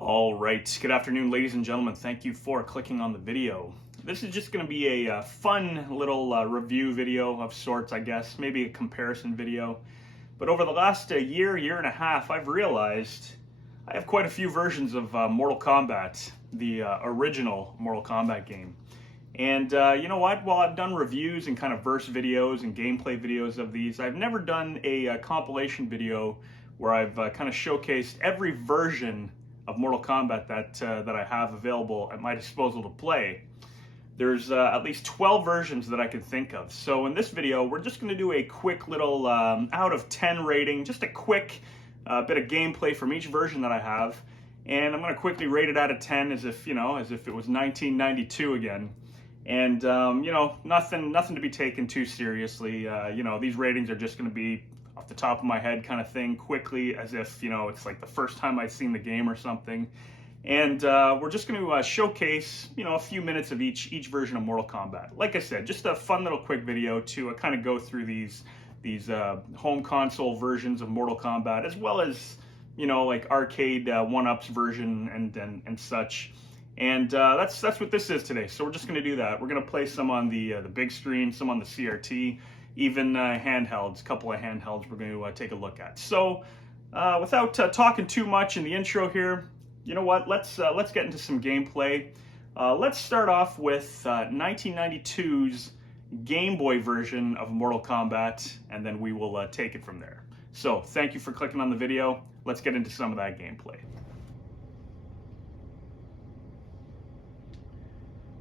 All right, good afternoon, ladies and gentlemen. Thank you for clicking on the video. This is just going to be a fun little review video of sorts, I guess, maybe a comparison video. But over the last year and a half, I've realized I have quite a few versions of Mortal Kombat, the original Mortal Kombat game. And you know what? While I've done reviews and kind of verse videos and gameplay videos of these, I've never done a compilation video where I've kind of showcased every version of Mortal Kombat that I have available at my disposal to play. There's at least 12 versions that I can think of. So in this video, we're just going to do a quick little out of 10 rating, just a quick bit of gameplay from each version that I have, and I'm going to quickly rate it out of 10 as if it was 1992 again. And you know, nothing to be taken too seriously. You know, these ratings are just going to be off the top of my head kind of thing, quickly, as if, you know, it's like the first time I've seen the game or something. And we're just going to showcase, you know, a few minutes of each version of Mortal Kombat. Like I said, just a fun little quick video to kind of go through these home console versions of Mortal Kombat, as well as, you know, like arcade one-ups version and such. And that's what this is today. So we're just going to do that. We're going to play some on the big screen, some on the CRT, even handhelds, a couple of handhelds we're going to take a look at. So without talking too much in the intro here, you know what, let's get into some gameplay. Let's start off with 1992's Game Boy version of Mortal Kombat, and then we will take it from there. So thank you for clicking on the video. Let's get into some of that gameplay.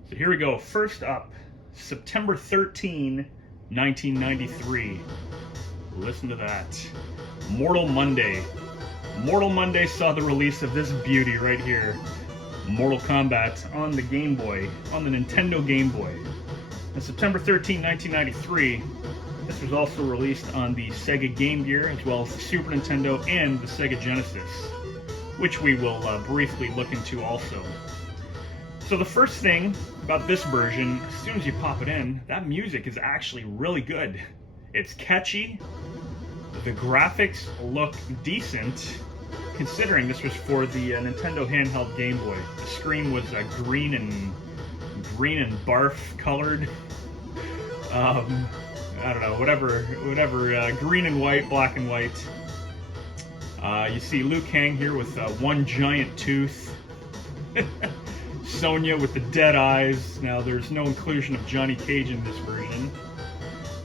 So here we go. First up, September 13, 1993. Listen to that. Mortal Monday. Mortal Monday saw the release of this beauty right here. Mortal Kombat on the Game Boy, on the Nintendo Game Boy. On September 13, 1993, this was also released on the Sega Game Gear, as well as the Super Nintendo and the Sega Genesis, which we will briefly look into also. So the first thing about this version, as soon as you pop it in, that music is actually really good. It's catchy, the graphics look decent, considering this was for the Nintendo handheld Game Boy. The screen was green and barf colored. I don't know, whatever, green and white, black and white. You see Liu Kang here with one giant tooth. Sonya with the dead eyes. Now, there's no inclusion of Johnny Cage in this version.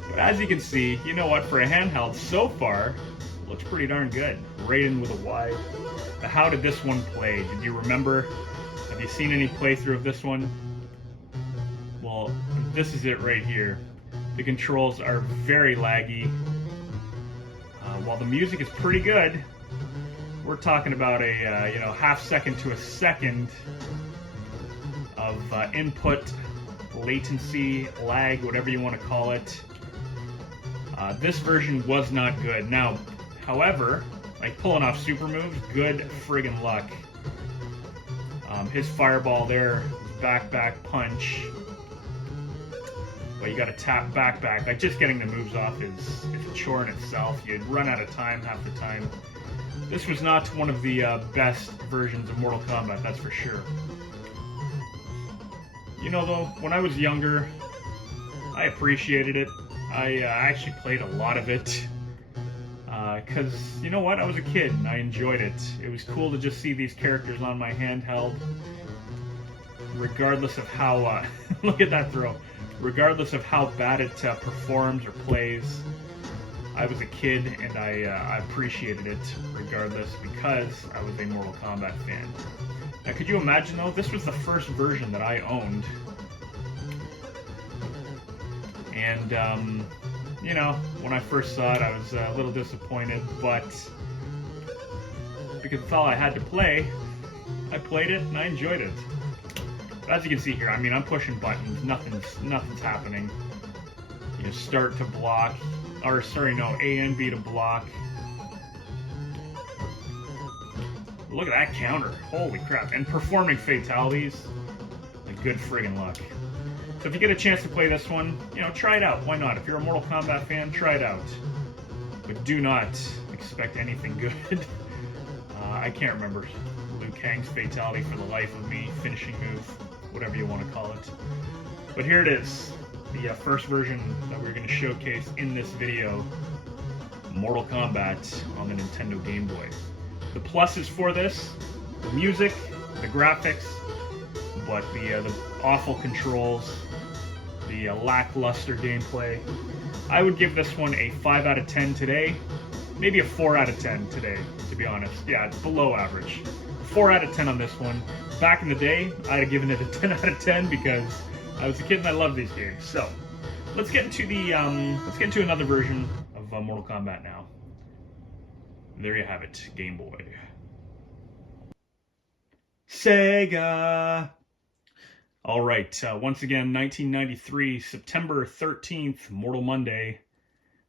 But as you can see, you know what, for a handheld, so far, it looks pretty darn good. Raiden with a Y. But how did this one play? Did you remember? Have you seen any playthrough of this one? Well, this is it right here. The controls are very laggy. While the music is pretty good, we're talking about a you know, half second to a second of input latency, lag, whatever you want to call it. This version was not good. Now, however, like pulling off super moves, good friggin' luck. His fireball there, back punch. But you gotta tap back. Like, just getting the moves off is a chore in itself. You'd run out of time half the time. This was not one of the best versions of Mortal Kombat, that's for sure. You know, though, when I was younger, I appreciated it. I actually played a lot of it. Because, you know what, I was a kid and I enjoyed it. It was cool to just see these characters on my handheld. Regardless of how, look at that throw. Regardless of how bad it performs or plays, I was a kid and I appreciated it regardless, because I was a Mortal Kombat fan. Now, could you imagine, though, this was the first version that I owned. And, you know, when I first saw it, I was a little disappointed, but because it's all I had to play, I played it and I enjoyed it. But as you can see here, I mean, I'm pushing buttons, nothing's happening. You know, start to block, or sorry, no, A and B to block. Look at that counter, holy crap. And performing fatalities, like, good friggin' luck. So if you get a chance to play this one, you know, try it out, why not? If you're a Mortal Kombat fan, try it out. But do not expect anything good. I can't remember Liu Kang's fatality for the life of me, finishing move, whatever you want to call it. But here it is, the first version that we're going to showcase in this video, Mortal Kombat on the Nintendo Game Boy. The pluses for this, the music, the graphics, but the awful controls, the lackluster gameplay. I would give this one a 5 out of 10 today, maybe a 4 out of 10 today, to be honest. Yeah, it's below average. 4 out of 10 on this one. Back in the day, I'd have given it a 10 out of 10 because I was a kid and I loved these games. So, let's get into another version of Mortal Kombat now. There you have it, Game Boy. Sega! Alright, once again, 1993, September 13th, Mortal Monday,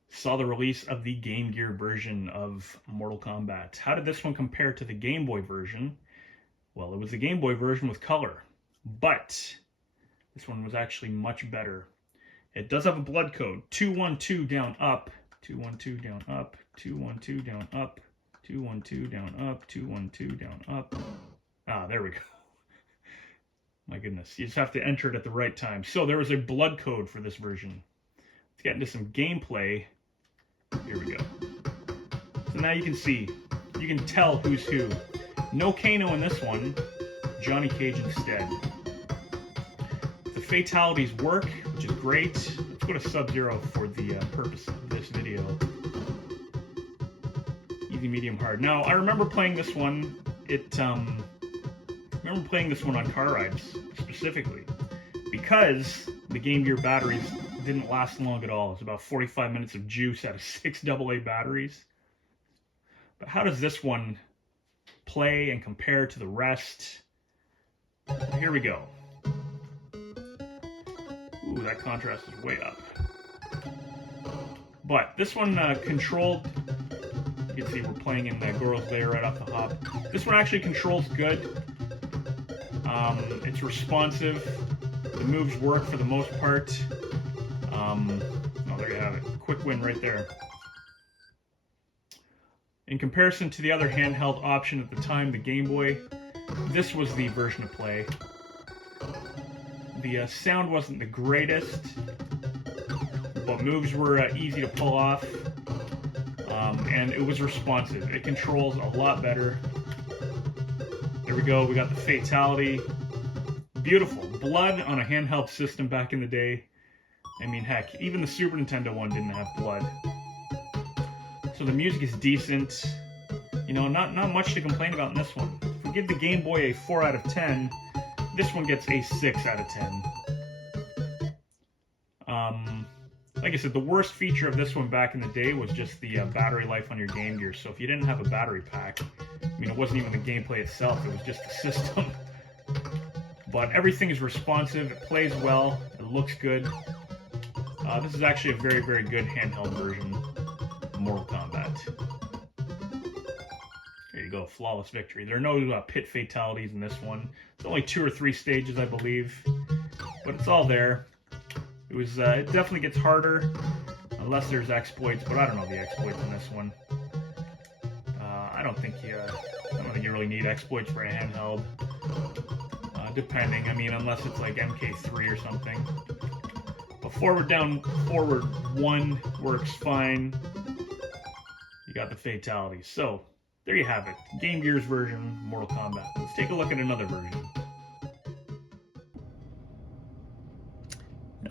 saw the release of the Game Gear version of Mortal Kombat. How did this one compare to the Game Boy version? Well, it was the Game Boy version with color, but this one was actually much better. It does have a blood code, 212 down up, 212 down up, 212 down up, 212 down up, 212 down up. Ah, there we go. My goodness, you just have to enter it at the right time. So there was a blood code for this version. Let's get into some gameplay. Here we go. So now you can see, you can tell who's who. No Kano in this one, Johnny Cage instead. The fatalities work, which is great. Let's go to Sub-Zero for the purpose of this video. Easy, medium, hard. Now, I remember playing this one. I remember playing this one on car rides, specifically, because the Game Gear batteries didn't last long at all. It was about 45 minutes of juice out of 6 AA batteries. But how does this one play and compare to the rest? Here we go. Ooh, that contrast is way up. But this one controlled, you can see we're playing in the Goro's Lair right off the hop. This one actually controls good. It's responsive. The moves work for the most part. Oh, there you have it. Quick win right there. In comparison to the other handheld option at the time, the Game Boy, this was the version to play. The sound wasn't the greatest, but moves were easy to pull off, and it was responsive. It controls a lot better. There we go, we got the fatality. Beautiful. Blood on a handheld system back in the day. I mean, heck, even the Super Nintendo one didn't have blood. So the music is decent. You know, not much to complain about in this one. If we give the Game Boy a 4 out of 10, this one gets a 6 out of 10. Like I said, the worst feature of this one back in the day was just the battery life on your Game Gear. So if you didn't have a battery pack, I mean, it wasn't even the gameplay itself, it was just the system. But everything is responsive, it plays well, it looks good. This is actually a very, very good handheld version of Mortal Kombat. There you go, flawless victory. There are no pit fatalities in this one. It's only 2 or 3 stages, I believe. But it's all there. It definitely gets harder, unless there's exploits, but I don't know the exploits in this one. I don't think you really need exploits for a handheld. Depending, I mean, unless it's like MK3 or something. But forward, down, forward 1 works fine. You got the fatality. So, there you have it. Game Gear's version, Mortal Kombat. Let's take a look at another version.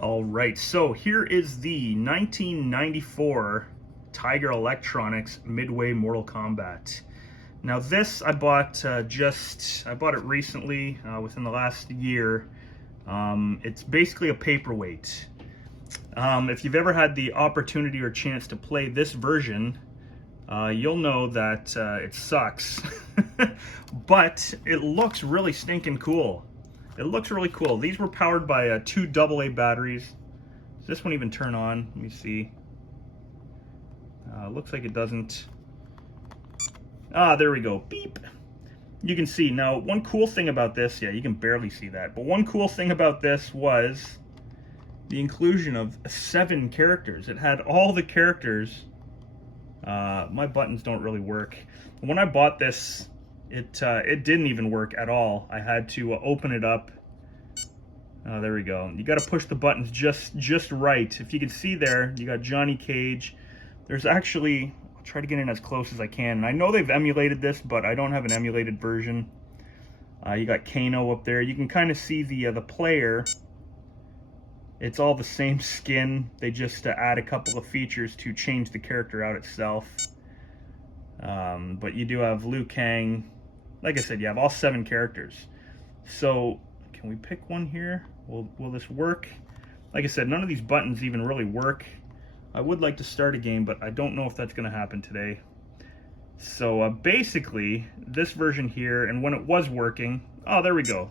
Alright, so here is the 1994 Tiger Electronics Midway Mortal Kombat. Now this I bought I bought it recently, within the last year. It's basically a paperweight. If you've ever had the opportunity or chance to play this version, you'll know that it sucks. But it looks really stinking cool. It looks really cool. These were powered by 2 AA batteries. Does this one even turn on? Let me see. Looks like it doesn't. Ah, there we go. Beep. You can see. Now, one cool thing about this, yeah, you can barely see that, but one cool thing about this was the inclusion of 7 characters. It had all the characters. My buttons don't really work. When I bought this, it didn't even work at all. I had to open it up. Oh, there we go. You got to push the buttons just right. If you can see there, you got Johnny Cage. There's actually, I'll try to get in as close as I can. And I know they've emulated this, but I don't have an emulated version. You got Kano up there. You can kind of see the player. It's all the same skin. They just add a couple of features to change the character out itself. But you do have Liu Kang. Like I said, you have all 7 characters. So, can we pick one here? Will this work? Like I said, none of these buttons even really work. I would like to start a game, but I don't know if that's going to happen today. So basically, this version here, and when it was working, oh, there we go.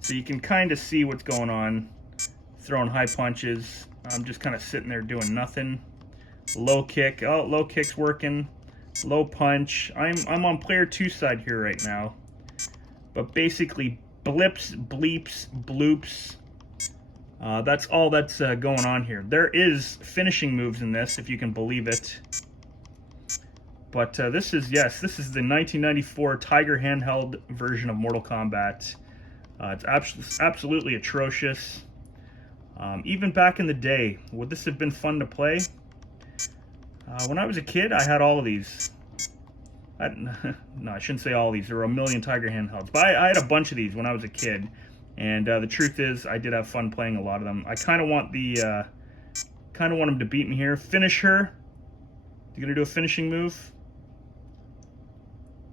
So you can kind of see what's going on. Throwing high punches. I'm just kind of sitting there doing nothing. Low kick. Oh, low kick's working. Low punch. I'm on player 2 side here right now. But basically, blips, bleeps, bloops. That's all that's going on here. There is finishing moves in this, if you can believe it. But this is the 1994 Tiger Handheld version of Mortal Kombat. It's absolutely atrocious. Even back in the day, would this have been fun to play? When I was a kid, I had all of these. No, I shouldn't say all of these. There were a million Tiger Handhelds. But I had a bunch of these when I was a kid. And the truth is, I did have fun playing a lot of them. I kind of want him to beat me here. Finish her. You gonna do a finishing move?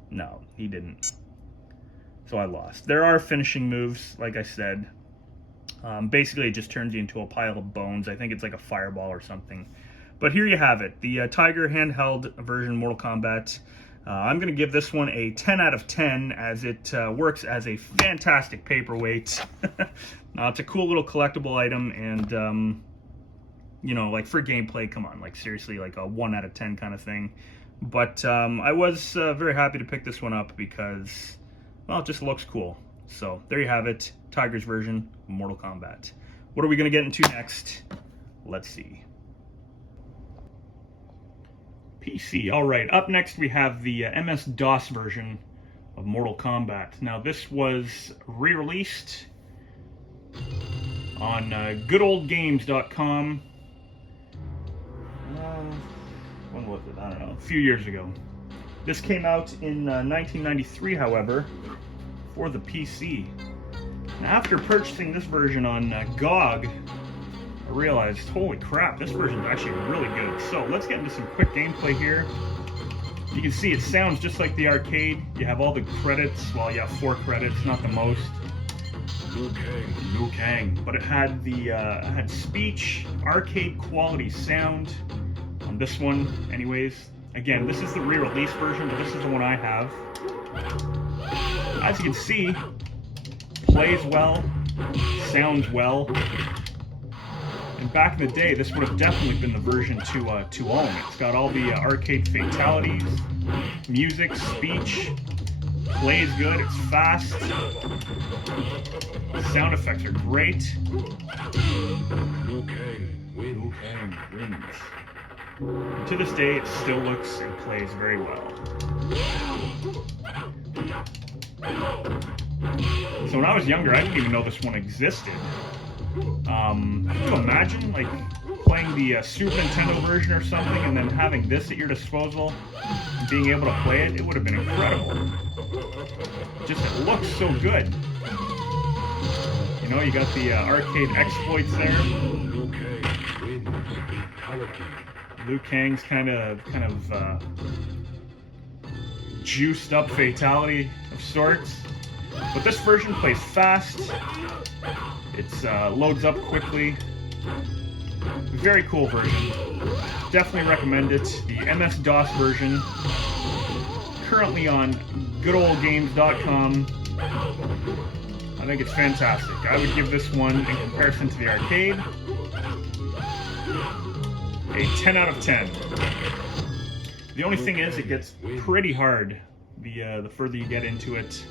No, he didn't. So I lost. There are finishing moves, like I said. Basically, it just turns you into a pile of bones. I think it's like a fireball or something. But here you have it, the Tiger Handheld version Mortal Kombat. I'm going to give this one a 10 out of 10 as it works as a fantastic paperweight. It's a cool little collectible item, and, you know, like for gameplay, come on, like seriously, like a 1 out of 10 kind of thing. But I was very happy to pick this one up because, well, it just looks cool. So there you have it, Tiger's version of Mortal Kombat. What are we going to get into next? Let's see. PC. All right, up next we have the MS-DOS version of Mortal Kombat. Now this was re-released on goodoldgames.com. When was it? I don't know. A few years ago. This came out in 1993, however, for the PC. Now, after purchasing this version on GOG, I realized, holy crap, this version is actually really good. So let's get into some quick gameplay here. You can see it sounds just like the arcade. You have all the credits. Well, you have 4 credits, not the most. Liu Kang. But it had the had speech, arcade quality sound on this one. Anyways, again, this is the re-release version, but this is the one I have. As you can see, plays well, sounds well. And back in the day, this would have definitely been the version to own. It's got all the arcade fatalities, music, speech, plays good, it's fast, the sound effects are great. Liu Kang wins. And to this day, it still looks and plays very well. So when I was younger, I didn't even know this one existed. Can you imagine, like, playing the Super Nintendo version or something and then having this at your disposal and being able to play it? It would have been incredible. Just, it looks so good. You know, you got the arcade exploits there. Liu Kang's kind of juiced up fatality of sorts. But this version plays fast. It loads up quickly. Very cool version. Definitely recommend it. The MS-DOS version. Currently on goodoldgames.com. I think it's fantastic. I would give this one, in comparison to the arcade, a 10 out of 10. The only thing is, it gets pretty hard the further you get into it.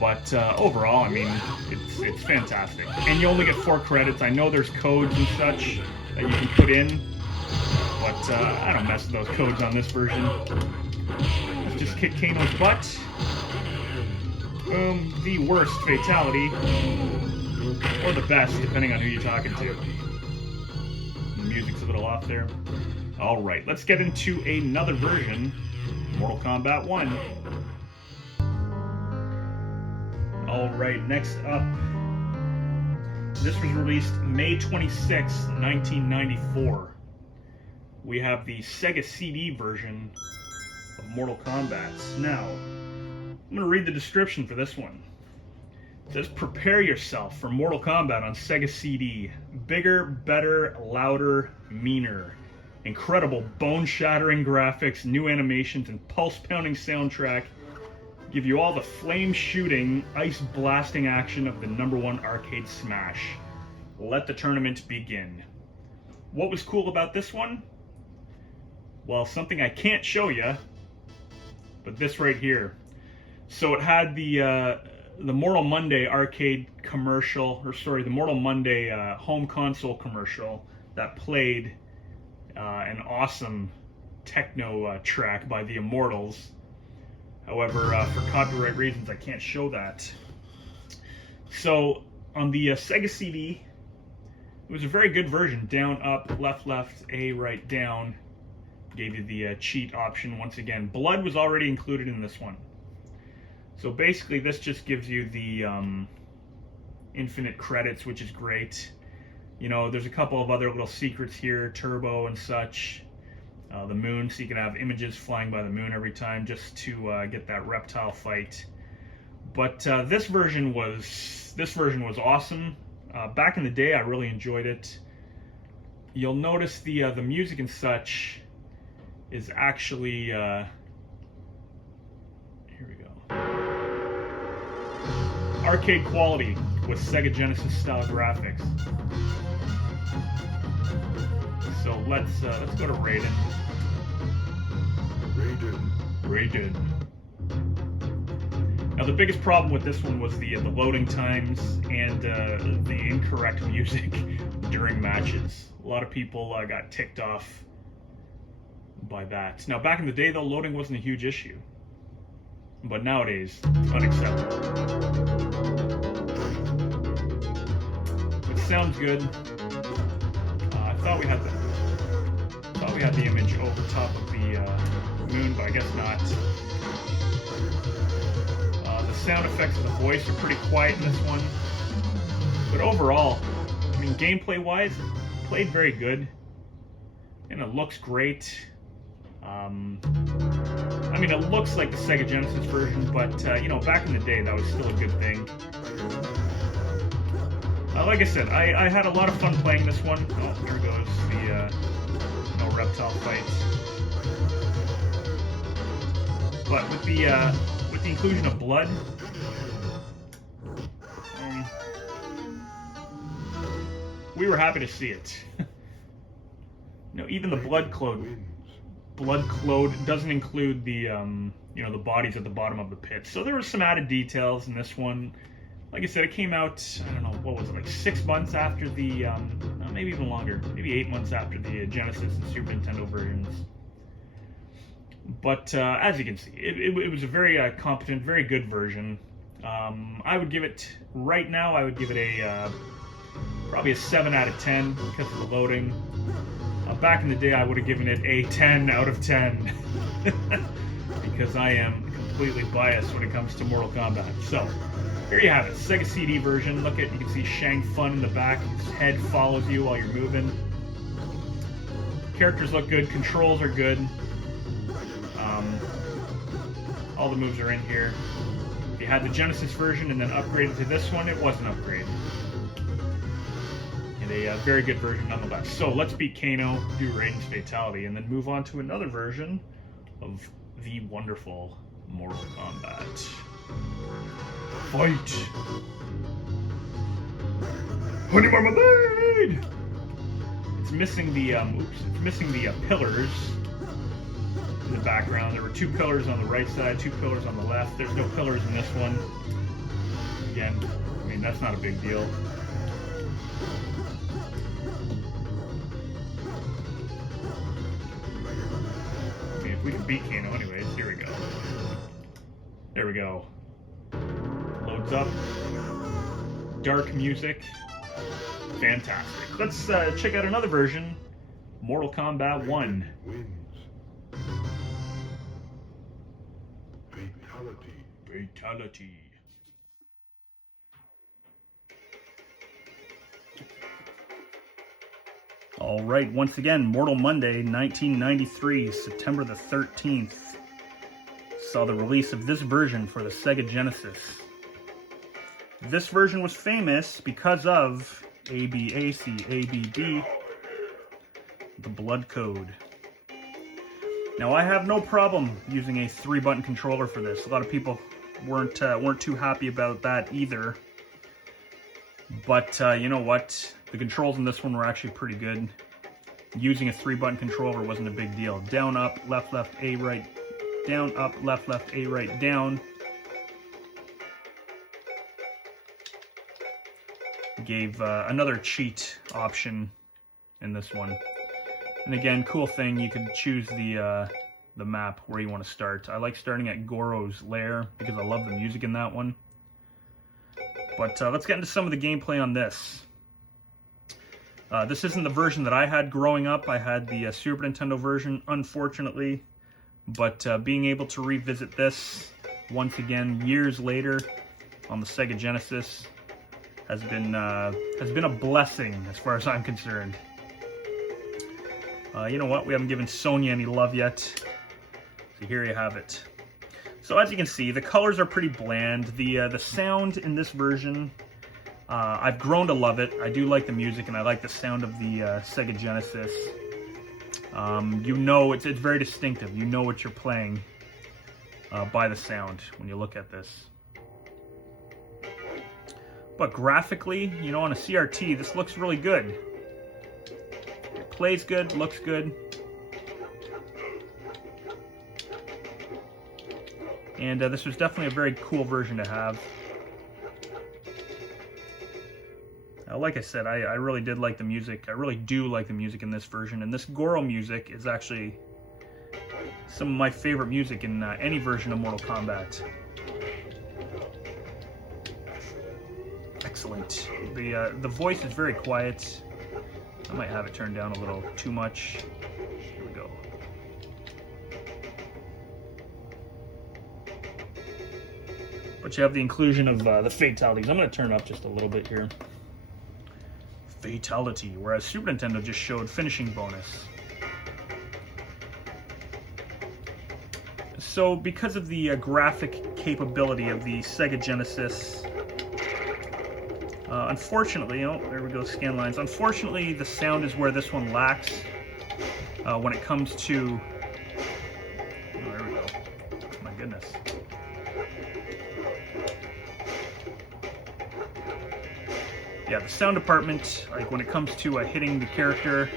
But overall, I mean, it's fantastic. And you only get 4 credits. I know there's codes and such that you can put in, but I don't mess with those codes on this version. It's just kick Kano's butt. Boom, the worst fatality. Or the best, depending on who you're talking to. The music's a little off there. Alright, let's get into another version. Mortal Kombat 1. Alright, next up. This was released May 26, 1994. We have the Sega CD version of Mortal Kombat. Now, I'm going to read the description for this one. It says, prepare yourself for Mortal Kombat on Sega CD. Bigger, better, louder, meaner. Incredible bone-shattering graphics, new animations, and pulse-pounding soundtrack give you all the flame-shooting, ice-blasting action of the #1 arcade smash. Let the tournament begin. What was cool about this one? Well, something I can't show you, but this right here. So it had the Mortal Monday arcade commercial, or sorry, the Mortal Monday home console commercial that played an awesome techno track by the Immortals. However, for copyright reasons, I can't show that. So on the Sega CD, it was a very good version. Down, up, left, left, A, right, down. Gave you the cheat option once again. Blood was already included in this one. So basically this just gives you the infinite credits, which is great. You know, there's a couple of other little secrets here, turbo and such. The moon, so you can have images flying by the moon every time just to get that reptile fight. But this version was awesome. Back in the day, I really enjoyed it. You'll notice the music and such is actually here we go. Arcade quality with Sega Genesis style graphics. So let's go to Raiden. Raiden. Now the biggest problem with this one was the loading times and the incorrect music during matches. A lot of people got ticked off by that. Now back in the day though, loading wasn't a huge issue. But nowadays, unacceptable. It sounds good. I thought we had the image over top of the moon, but I guess not. The sound effects of the voice are pretty quiet in this one. But overall, I mean, gameplay-wise, it played very good. And it looks great. I mean, it looks like the Sega Genesis version, but, you know, back in the day, that was still a good thing. Like I said, I had a lot of fun playing this one. Oh, here goes the no reptile fights. But with the inclusion of blood, we were happy to see it. No, even the blood clode doesn't include the you know, the bodies at the bottom of the pit. So there were some added details in this one. Like I said, it came out, I don't know, what was it, like 6 months after the, maybe even longer, maybe 8 months after the Genesis and Super Nintendo versions. But as you can see, it was a very competent, very good version. I would give it, right now, I would give it a, probably a 7 out of 10 because of the loading. Back in the day, I would have given it a 10 out of 10 because I am completely biased when it comes to Mortal Kombat. So, here you have it, Sega CD version. Look at, you can see Shang Fun in the back. His head follows you while you're moving. Characters look good, controls are good. All the moves are in here. If you had the Genesis version and then upgraded to this one, it was an upgrade. And a very good version nonetheless. So let's beat Kano, do Raiden's fatality, and then move on to another version of the wonderful Mortal Kombat. Fight! Honey marmalade! It's missing the it's missing the pillars in the background. There were 2 pillars on the right side, 2 pillars on the left. There's no pillars in this one. Again, I mean, that's not a big deal. We can beat Kano anyways. Here we go. There we go. Loads up. Dark music. Fantastic. Let's check out another version. Mortal Kombat 1. Fatality. Fatality. All right, once again, Mortal Monday, 1993, September the 13th, saw the release of this version for the Sega Genesis. This version was famous because of ABAC, ABB, the blood code. Now, I have no problem using a 3-button controller for this. A lot of people weren't too happy about that either. But you know what? The controls in this one were actually pretty good. Using a 3-button controller wasn't a big deal. Down, up, left, left, A, right. Down, up, left, left, A, right, down. Gave another cheat option in this one. And again, cool thing, you could choose the map where you want to start. I like starting at Goro's lair because I love the music in that one. But let's get into some of the gameplay on this. This isn't the version that I had growing up. I had the Super Nintendo version, unfortunately. But being able to revisit this once again years later on the Sega Genesis has been a blessing as far as I'm concerned. You know what? We haven't given Sonya any love yet. So here you have it. So as you can see, the colors are pretty bland. The sound in this version, I've grown to love it. I do like the music and I like the sound of the Sega Genesis. You know, it's very distinctive. You know what you're playing by the sound when you look at this. But graphically, you know, on a CRT, this looks really good. It plays good, looks good. And this was definitely a very cool version to have. Like I said, I really did like the music. I really do like the music in this version. And this Goro music is actually some of my favorite music in any version of Mortal Kombat. Excellent. The voice is very quiet. I might have it turned down a little too much. Here we go. But you have the inclusion of the fatalities. I'm going to turn up just a little bit here. Fatality, whereas Super Nintendo just showed finishing bonus. So because of the graphic capability of the Sega Genesis, unfortunately, oh, there we go, scan lines. Unfortunately, the sound is where this one lacks when it comes to, oh, there we go, my goodness. Yeah, the sound department, like when it comes to hitting the character,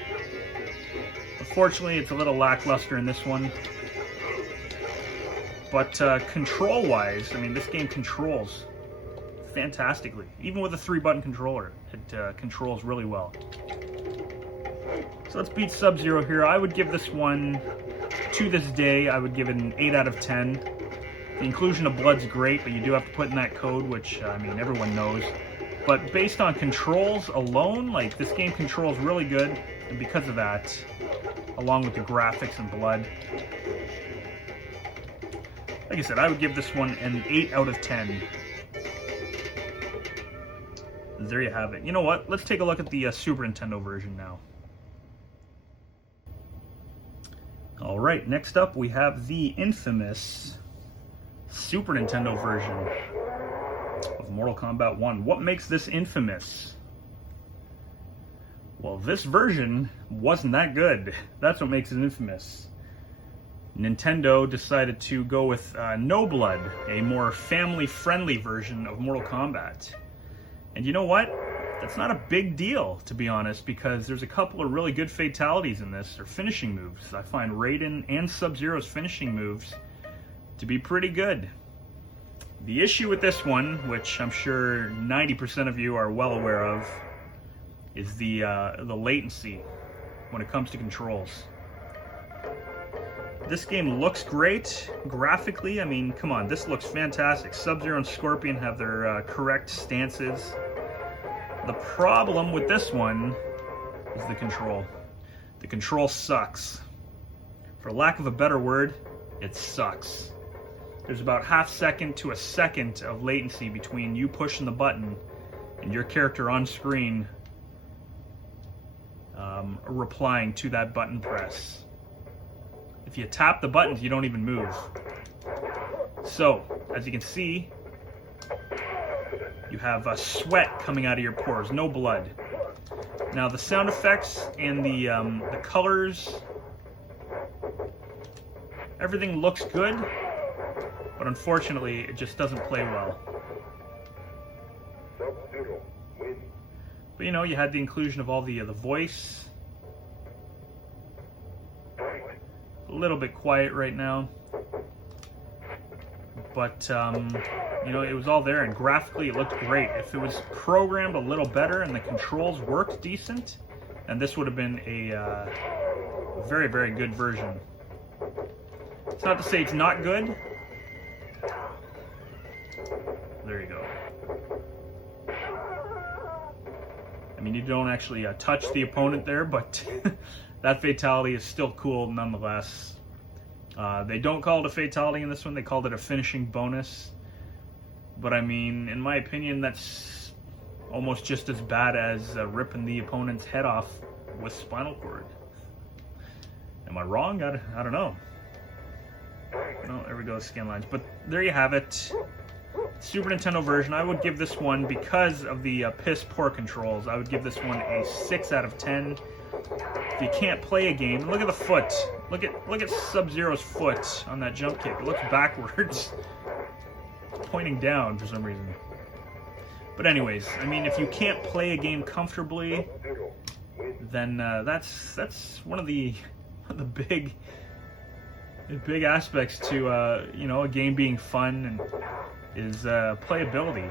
unfortunately it's a little lackluster in this one. But control-wise, I mean, this game controls fantastically. Even with a 3-button controller, it controls really well. So let's beat Sub-Zero here. I would give this one, to this day, I would give it an 8 out of 10. The inclusion of blood's great, but you do have to put in that code, which, I mean, everyone knows. But based on controls alone, like, this game controls really good, and because of that, along with the graphics and blood, like I said, I would give this one an 8 out of 10. There you have it. You know what? Let's take a look at the Super Nintendo version now. Alright, next up we have the infamous Super Nintendo version of Mortal Kombat 1. What makes this infamous? Well, this version wasn't that good. That's what makes it infamous. Nintendo decided to go with no blood, a more family-friendly version of Mortal Kombat. And you know what? That's not a big deal, to be honest, because there's a couple of really good fatalities in this, or finishing moves. I find Raiden and Sub-Zero's finishing moves to be pretty good. The issue with this one, which I'm sure 90% of you are well aware of, is the latency when it comes to controls. This game looks great graphically. I mean, come on, this looks fantastic. Sub-Zero and Scorpion have their correct stances. The problem with this one is the control. The control sucks. For lack of a better word, it sucks. There's about half second to a second of latency between you pushing the button and your character on screen replying to that button press. If you tap the buttons, you don't even move. So, as you can see, you have sweat coming out of your pores, no blood. Now the sound effects and the colors, everything looks good, but unfortunately it just doesn't play well. But you know, you had the inclusion of all the voice. A little bit quiet right now, but you know, it was all there, and graphically it looked great. If it was programmed a little better and the controls worked decent, then this would have been a very, very good version. It's not to say it's not good. There you go. I mean, you don't actually touch the opponent there, but that fatality is still cool nonetheless. They don't call it a fatality in this one, they called it a finishing bonus. But I mean, in my opinion, that's almost just as bad as ripping the opponent's head off with spinal cord. Am I wrong? I don't know. No, there we go, scan lines. But there you have it. Super Nintendo version. I would give this one, because of the piss poor controls, I would give this one a 6 out of 10. If you can't play a game, look at the foot. Look at Sub-Zero's foot on that jump kick. It looks backwards. It's pointing down for some reason. But anyways, I mean, if you can't play a game comfortably, then that's one of the big aspects to you know, a game being fun, and is playability.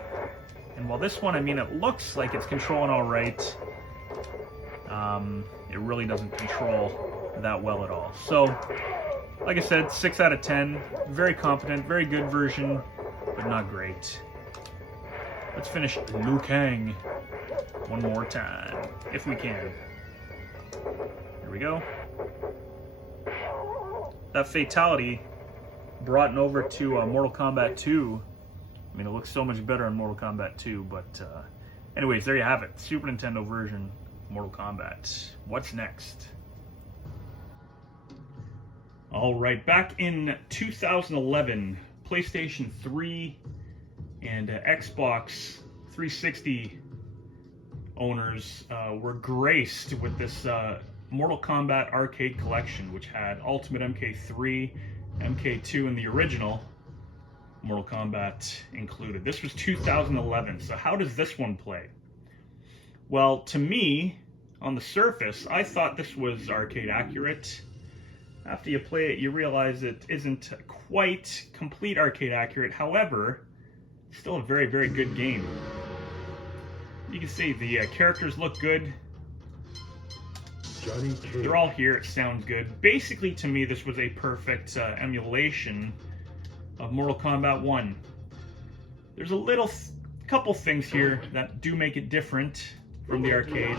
And while this one, I mean, it looks like it's controlling all right, it really doesn't control that well at all. So, like I said, 6 out of 10. Very competent, very good version, but not great. Let's finish Liu Kang one more time, if we can. Here we go. That fatality brought over to Mortal Kombat 2. I mean, it looks so much better in Mortal Kombat 2, but anyways, there you have it. Super Nintendo version, Mortal Kombat. What's next? All right, back in 2011, PlayStation 3 and Xbox 360 owners were graced with this Mortal Kombat arcade collection, which had Ultimate MK3, MK2, and the original Mortal Kombat included. This was 2011, so how does this one play? Well, to me, on the surface, I thought this was arcade accurate. After you play it, you realize it isn't quite complete arcade accurate. However, still a very, very good game. You can see the characters look good. They're all here, it sounds good. Basically, to me, this was a perfect emulation of Mortal Kombat 1. There's a couple things here that do make it different from the arcade.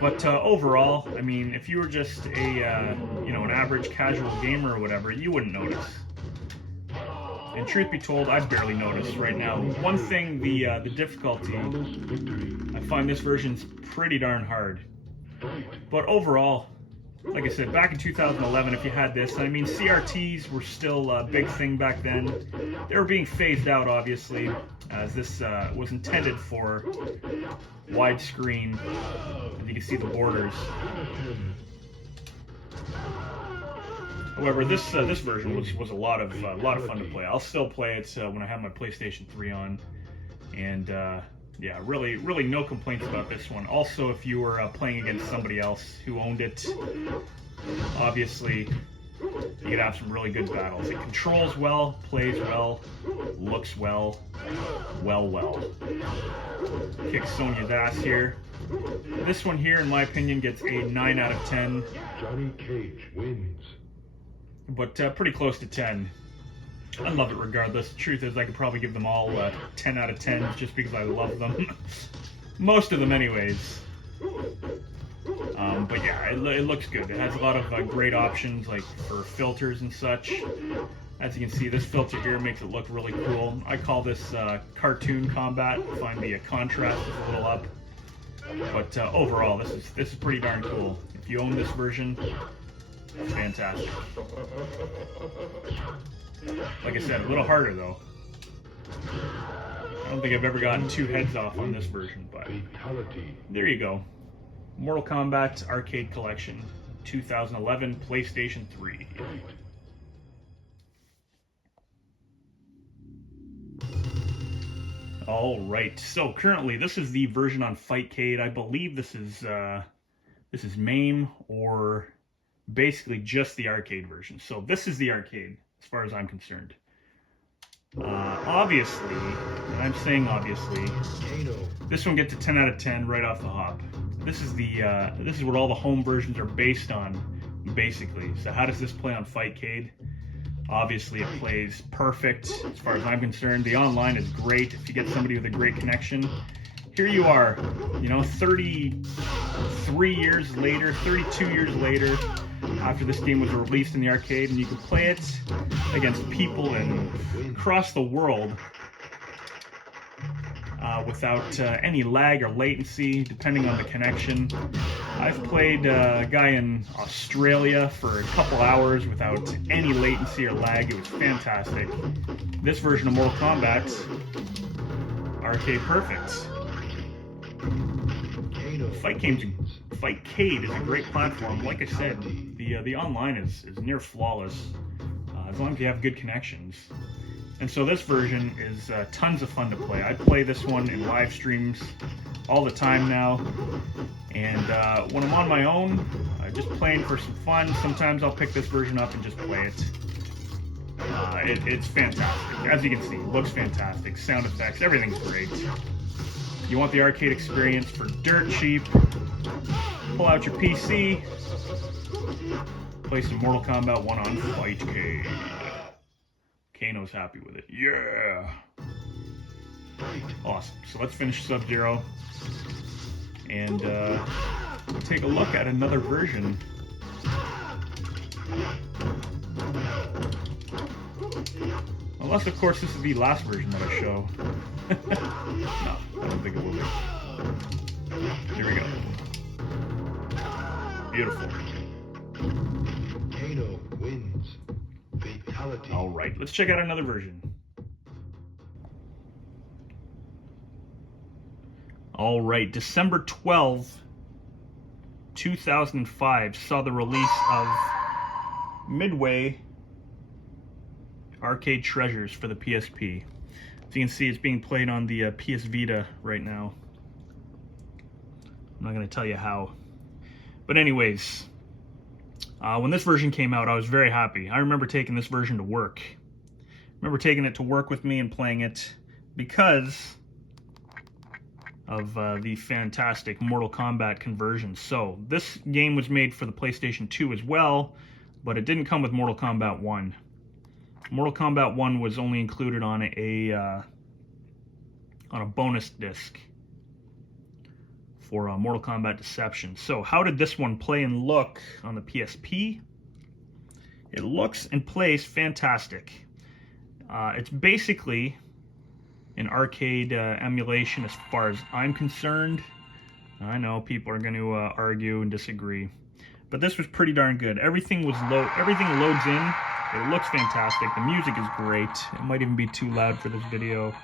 But overall, I mean, if you were just a, you know, an average casual gamer or whatever, you wouldn't notice. And truth be told, I barely notice right now. One thing, the difficulty, I find this version's pretty darn hard. But overall, like I said, back in 2011, if you had this, I mean, CRTs were still a big thing back then. They were being phased out, obviously, as this was intended for widescreen, and you can see the borders. However, this version was a lot of fun to play. I'll still play it when I have my PlayStation 3 on, and yeah, really no complaints about this one. Also, if you were playing against somebody else who owned it, obviously you could have some really good battles. It controls well, plays well, looks well. Kicks Sonya's ass here. This one here, in my opinion, gets a 9 out of 10. Johnny Cage wins. but pretty close to 10. I love it regardless. The truth is, I could probably give them all 10 out of 10 just because I love them. Most of them anyways. But yeah, it looks good. It has a lot of great options, like for filters and such. As you can see, this filter here makes it look really cool. I call this cartoon combat. I find the contrast is a little up. But overall, this is pretty darn cool. If you own this version, it's fantastic. Like I said, a little harder though. I don't think I've ever gotten 2 heads off on this version, but there you go. Mortal Kombat Arcade Collection, 2011, PlayStation 3. All right, so currently this is the version on Fightcade. I believe this is MAME, or basically just the arcade version. So this is the arcade, as far as I'm concerned. Obviously, and I'm saying obviously, this one gets a 10 out of 10 right off the hop. This is what all the home versions are based on, basically. So how does this play on Fightcade? Obviously, it plays perfect as far as I'm concerned. The online is great if you get somebody with a great connection. Here you are, you know, 33 years later, 32 years later, after this game was released in the arcade, and you can play it against people across the world without any lag or latency, depending on the connection. I've played a guy in Australia for a couple hours without any latency or lag. It was fantastic. This version of Mortal Kombat, arcade perfect. Fightcade is a great platform. Like I said, the online is near flawless, as long as you have good connections. And so this version is tons of fun to play. I play this one in live streams all the time now. And when I'm on my own, just playing for some fun, sometimes I'll pick this version up and just play it. It's fantastic. As you can see, it looks fantastic. Sound effects, everything's great. You want the arcade experience for dirt cheap, pull out your PC, play some Mortal Kombat 1 on Fightcade. Kano's happy with it. Yeah! Awesome. So let's finish Sub-Zero and take a look at another version. Unless, of course, this is the last version that I show. No, I don't think it will be. Here we go. Beautiful. Kano wins. Fatality. All right, let's check out another version. All right, December 12, 2005 saw the release of Midway Arcade Treasures for the PSP. As you can see, it's being played on the PS Vita right now. I'm not going to tell you how. But anyways, when this version came out, I was very happy. I remember taking this version to work. I remember taking it to work with me and playing it because of the fantastic Mortal Kombat conversion. So this game was made for the PlayStation 2 as well, but it didn't come with Mortal Kombat 1. Mortal Kombat 1 was only included on a bonus disc for Mortal Kombat Deception. So how did this one play and look on the PSP? It looks and plays fantastic. It's basically an arcade emulation as far as I'm concerned. I know people are going to argue and disagree, but this was pretty darn good. Everything loads in. It looks fantastic. The music is great. It might even be too loud for this video,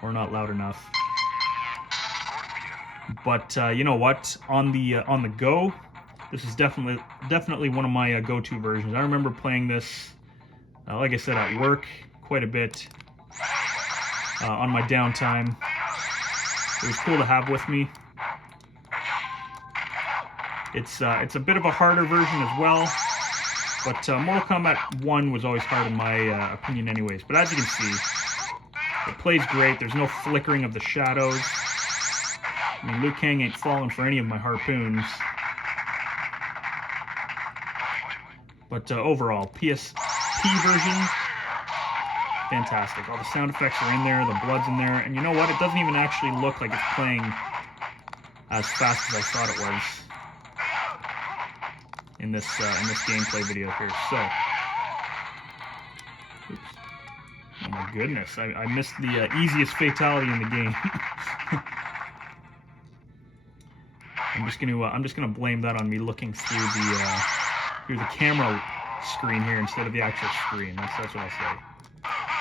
or not loud enough. But you know what? On the go, this is definitely one of my go-to versions. I remember playing this, like I said, at work quite a bit on my downtime. It was cool to have with me. It's a bit of a harder version as well. But Mortal Kombat 1 was always hard in my opinion anyways. But as you can see, it plays great. There's no flickering of the shadows. I mean, Liu Kang ain't falling for any of my harpoons. But overall, PSP version, fantastic. All the sound effects are in there, the blood's in there, and you know what? It doesn't even actually look like it's playing as fast as I thought it was in this gameplay video here. So, oops. Oh my goodness, I missed the easiest fatality in the game. I'm just gonna blame that on me looking through the camera screen here instead of the actual screen. That's what I'll say.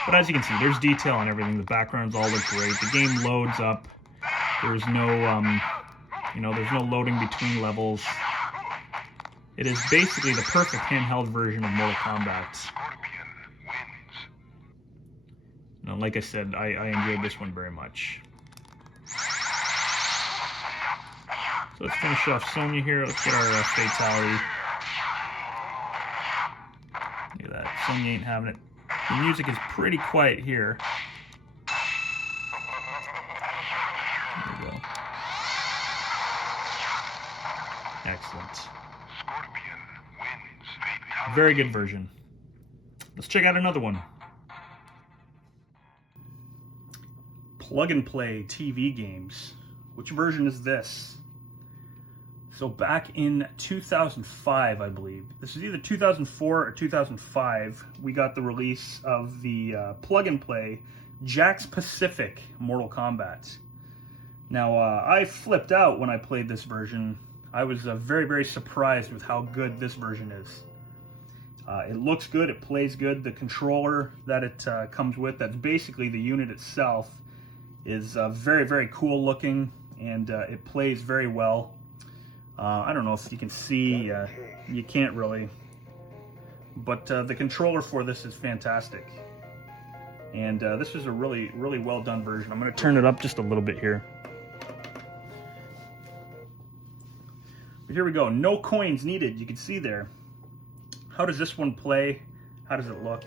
But as you can see, there's detail on everything. The backgrounds all look great. The game loads up. There's no there's no loading between levels. It is basically the perfect handheld version of Mortal Kombat. Now, like I said, I enjoyed this one very much. So let's finish off Sonya here. Let's get our fatality. Look at that. Sonya ain't having it. The music is pretty quiet here. There we go. Excellent. Very good version. Let's check out another one. Plug and play TV games. Which version is this? So back in 2005, I believe, this is either 2004 or 2005, we got the release of the plug and play Jakks Pacific Mortal Kombat. Now, I flipped out when I played this version. I was very, very surprised with how good this version is. It looks good, it plays good. The controller that it comes with, that's basically the unit itself, is very, very cool looking, and it plays very well. I don't know if you can see, you can't really, but the controller for this is fantastic. And this is a really, really well done version. I'm going to turn it up just a little bit here. But here we go, no coins needed, you can see there. How does this one play? How does it look?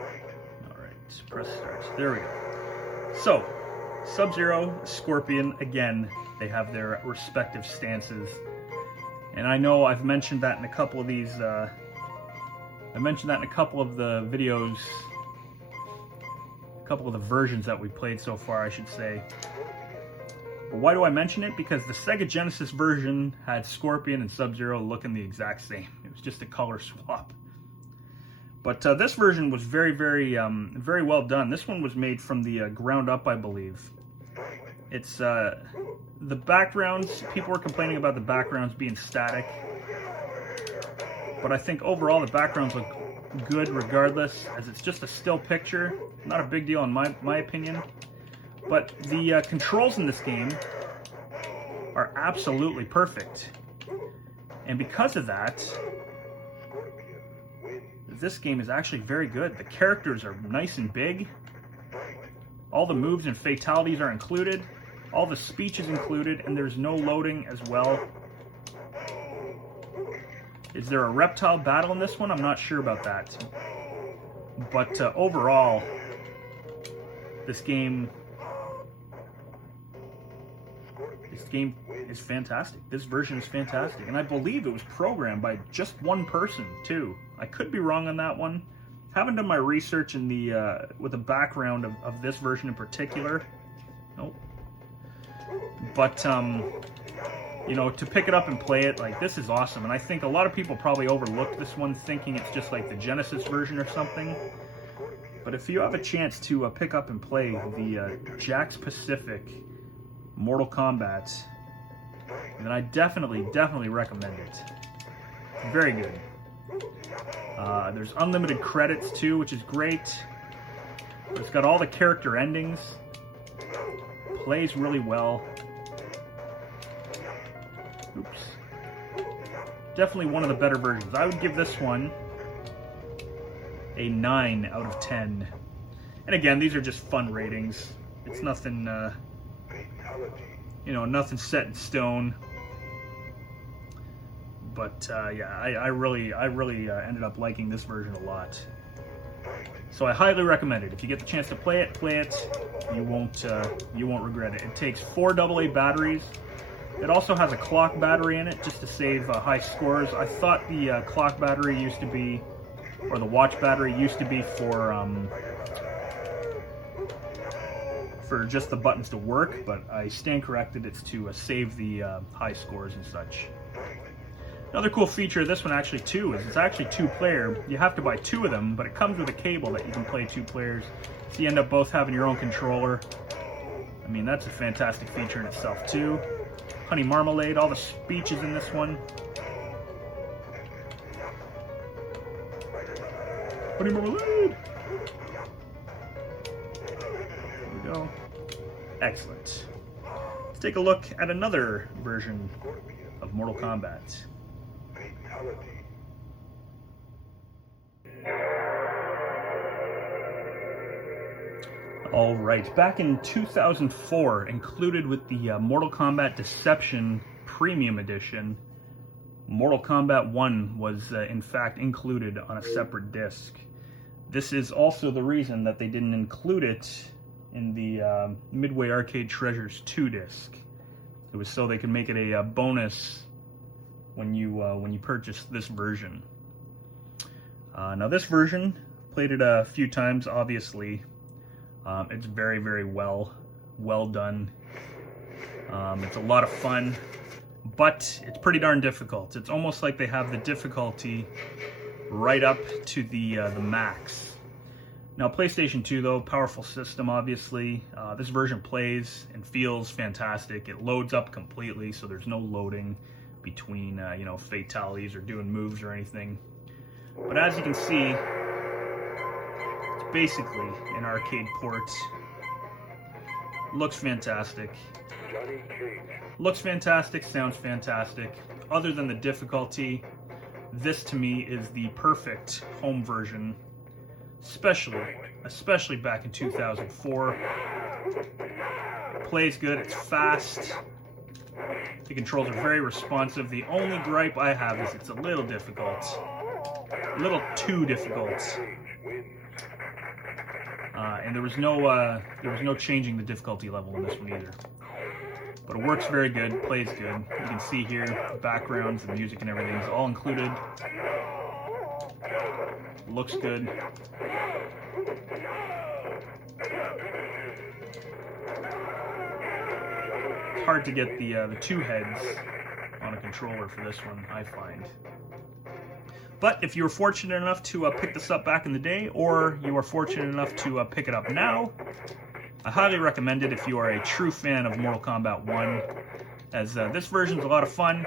Alright, press start. There we go. So, Sub-Zero, Scorpion, again, they have their respective stances. And I know I've mentioned that in a couple of these, I mentioned that in a couple of the videos, a couple of the versions that we played so far, I should say. But why do I mention it? Because the Sega Genesis version had Scorpion and Sub-Zero looking the exact same. It was just a color swap. But this version was very, very, very well done. This one was made from the ground up, I believe. It's the backgrounds. People were complaining about the backgrounds being static, but I think overall the backgrounds look good regardless, as it's just a still picture. Not a big deal in my opinion. But the controls in this game are absolutely perfect, and because of that, this game is actually very good. The characters are nice and big. All the moves and fatalities are included. All the speech is included, and there's no loading as well. Is there a reptile battle in this one? I'm not sure about that. But overall, this game is fantastic. This version is fantastic, and I believe it was programmed by just one person too. I could be wrong on that one. Haven't done my research in the with the background of this version in particular. Nope. But you know, to pick it up and play it, like, this is awesome. And I think a lot of people probably overlooked this one, thinking it's just like the Genesis version or something. But if you have a chance to pick up and play the Jakks Pacific Mortal Kombat, then I definitely recommend it. Very good. There's unlimited credits too, which is great. It's got all the character endings. Plays really well. Oops. Definitely one of the better versions. I would give this one a 9 out of 10. And again, these are just fun ratings. It's nothing, you know, nothing set in stone. But yeah, I really ended up liking this version a lot. So I highly recommend it. If you get the chance to play it. You won't regret it. It takes 4 AA batteries. It also has a clock battery in it just to save high scores. I thought the clock battery used to be, or the watch battery used to be for just the buttons to work, but I stand corrected. It's to save the high scores and such. Another cool feature of this one actually too is it's actually 2-player. You have to buy 2 of them, but it comes with a cable that you can play 2 players. So you end up both having your own controller. I mean, that's a fantastic feature in itself too. Honey Marmalade, all the speech is in this one. Honey Marmalade! There we go. Excellent. Let's take a look at another version of Mortal Kombat. Alright, back in 2004, included with the Mortal Kombat Deception Premium Edition, Mortal Kombat 1 was in fact included on a separate disc. This is also the reason that they didn't include it in the Midway Arcade Treasures 2 disc. It was so they could make it a bonus when you purchase this version. Now this version, played it a few times, obviously. It's very, very well done. It's a lot of fun, but it's pretty darn difficult. It's almost like they have the difficulty right up to the max. Now PlayStation 2 though, powerful system obviously. This version plays and feels fantastic. It loads up completely, so there's no loading between you know, fatalities or doing moves or anything. But as you can see, basically an arcade port. Looks fantastic. Looks fantastic, sounds fantastic. Other than the difficulty, this to me is the perfect home version, especially back in 2004. It plays good, it's fast. The controls are very responsive. The only gripe I have is it's a little difficult. A little too difficult. And there was no changing the difficulty level in this one either. But it works very good, plays good. You can see here the backgrounds, the music, and everything is all included. Looks good. It's hard to get the 2 heads on a controller for this one, I find. But if you were fortunate enough to pick this up back in the day, or you are fortunate enough to pick it up now, I highly recommend it if you are a true fan of Mortal Kombat 1, as this version's a lot of fun.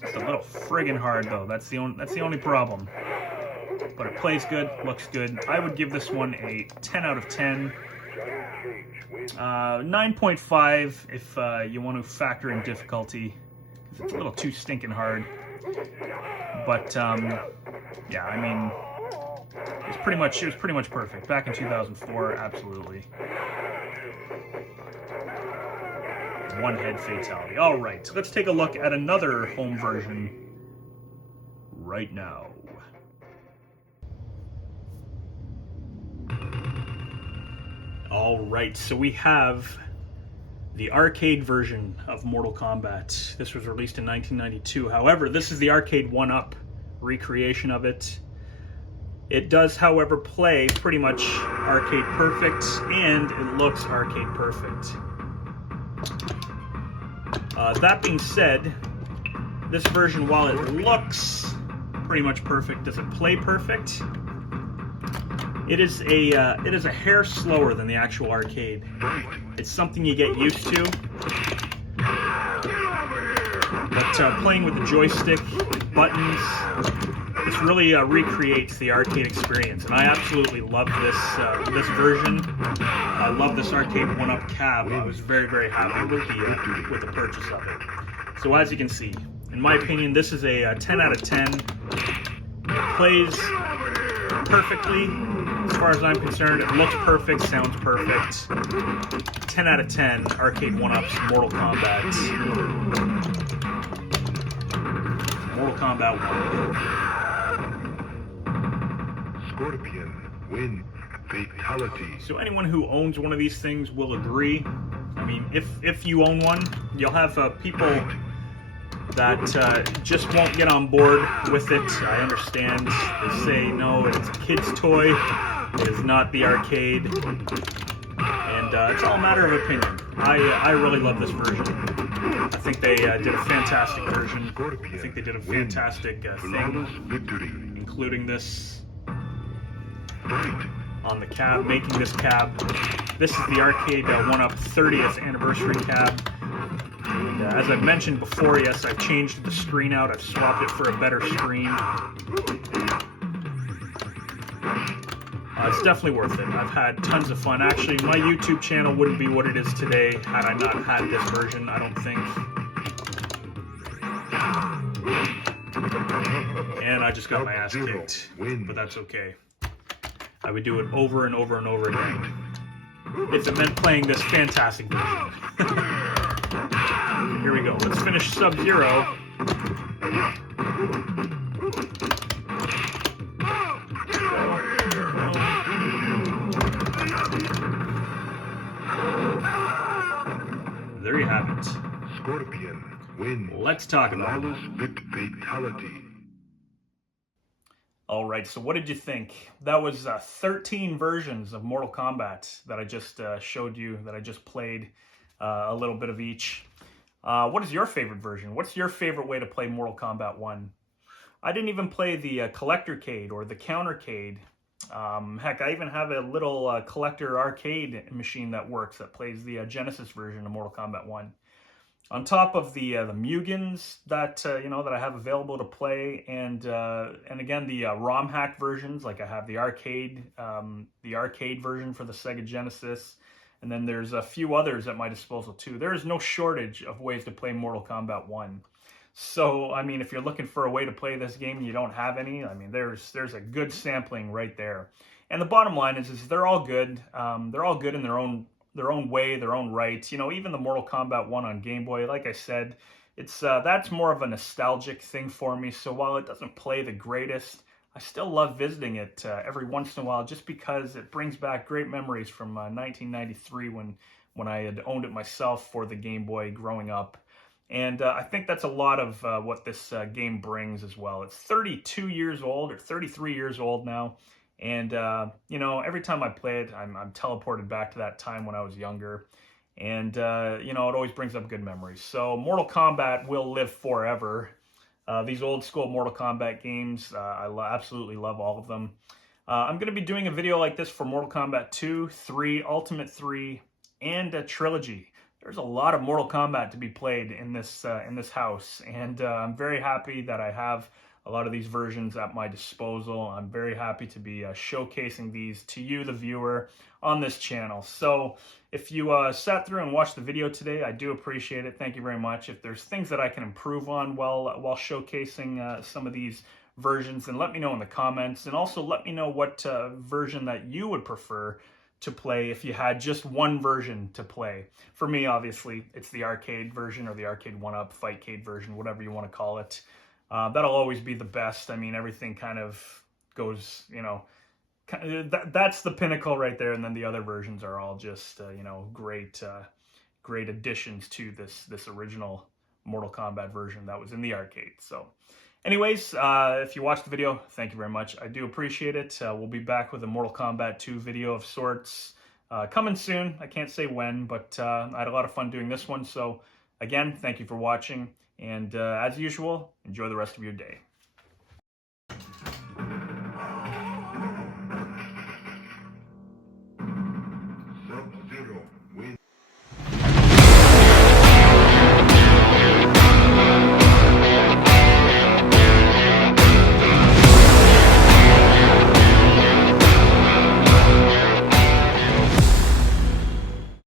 Just a little friggin' hard though, that's the only problem. But it plays good, looks good. I would give this one a 10 out of 10. 9.5 if you want to factor in difficulty, because it's a little too stinking hard. But yeah, I mean, it was pretty much perfect back in 2004. Absolutely, 1 head fatality. All right, let's take a look at another home version right now. All right, so we have the arcade version of Mortal Kombat. This was released in 1992. However, this is the arcade 1-up recreation of it. It does, however, play pretty much arcade perfect, and it looks arcade perfect. That being said, this version, while it looks pretty much perfect, does it play perfect? It is a hair slower than the actual arcade. It's something you get used to. But playing with the joystick, buttons, this really recreates the arcade experience, and I absolutely love this version. I love this arcade 1-up cab. I was very, very happy with the purchase of it. So as you can see, in my opinion, this is a 10 out of 10. It plays perfectly. As far as I'm concerned, it looks perfect, sounds perfect. 10 out of 10 arcade 1-ups, Mortal Kombat. Mortal Kombat 1. Scorpion win fatality. So anyone who owns one of these things will agree. I mean, if you own one, You'll have people that just won't get on board with it. I understand. They say, no, it's a kid's toy. It is not the arcade. And it's all a matter of opinion. I really love this version. I think they did a fantastic version. I think they did a fantastic thing, including this on the cab, making this cab. This is the arcade 1-up 30th anniversary cab. And, as I mentioned before, yes, I've changed the screen out. I've swapped it for a better screen. It's definitely worth it. I've had tons of fun. Actually, my YouTube channel wouldn't be what it is today had I not had this version, I don't think. And I just got my ass kicked, but that's okay. I would do it over and over and over again if it meant playing this fantastic version. Here we go. Let's finish Sub-Zero. There you have it. Scorpion wins. Let's talk about it. Fatality. All right, so what did you think? That was 13 versions of Mortal Kombat that I just showed you, that I just played a little bit of each. What is your favorite version? What's your favorite way to play Mortal Kombat 1? I didn't even play the collector Cade or the counter Cade. Heck, I even have a little collector arcade machine that works, that plays the Genesis version of Mortal Kombat 1. On top of the Mugans that that I have available to play, and again the ROM hack versions, like I have the arcade version for the Sega Genesis, and then there's a few others at my disposal too. There is no shortage of ways to play Mortal Kombat 1. So, I mean, if you're looking for a way to play this game and you don't have any, I mean, there's a good sampling right there. And the bottom line is they're all good. They're all good in their own way, their own right. You know, even the Mortal Kombat 1 on Game Boy, like I said, it's that's more of a nostalgic thing for me. So while it doesn't play the greatest, I still love visiting it every once in a while, just because it brings back great memories from 1993 when I had owned it myself for the Game Boy growing up. And I think that's a lot of what this game brings as well. It's 32 years old, or 33 years old now. And, every time I play it, I'm teleported back to that time when I was younger. And, it always brings up good memories. So Mortal Kombat will live forever. These old school Mortal Kombat games, I absolutely love all of them. I'm going to be doing a video like this for Mortal Kombat 2, 3, Ultimate 3, and a Trilogy. There's a lot of Mortal Kombat to be played in this house, and I'm very happy that I have a lot of these versions at my disposal. I'm very happy to be showcasing these to you, the viewer, on this channel. So if you sat through and watched the video today, I do appreciate it. Thank you very much. If there's things that I can improve on while showcasing some of these versions, then let me know in the comments, and also let me know what version that you would prefer to play if you had just one version to play. For me, obviously, it's the arcade version, or the arcade 1-up Fightcade version, whatever you want to call it. That'll always be the best. I mean, everything kind of goes, that's the pinnacle right there, and then the other versions are all just, great additions to this original Mortal Kombat version that was in the arcade. So anyways, if you watched the video, thank you very much. I do appreciate it. We'll be back with a Mortal Kombat 2 video of sorts coming soon. I can't say when, but I had a lot of fun doing this one. So again, thank you for watching. And as usual, enjoy the rest of your day.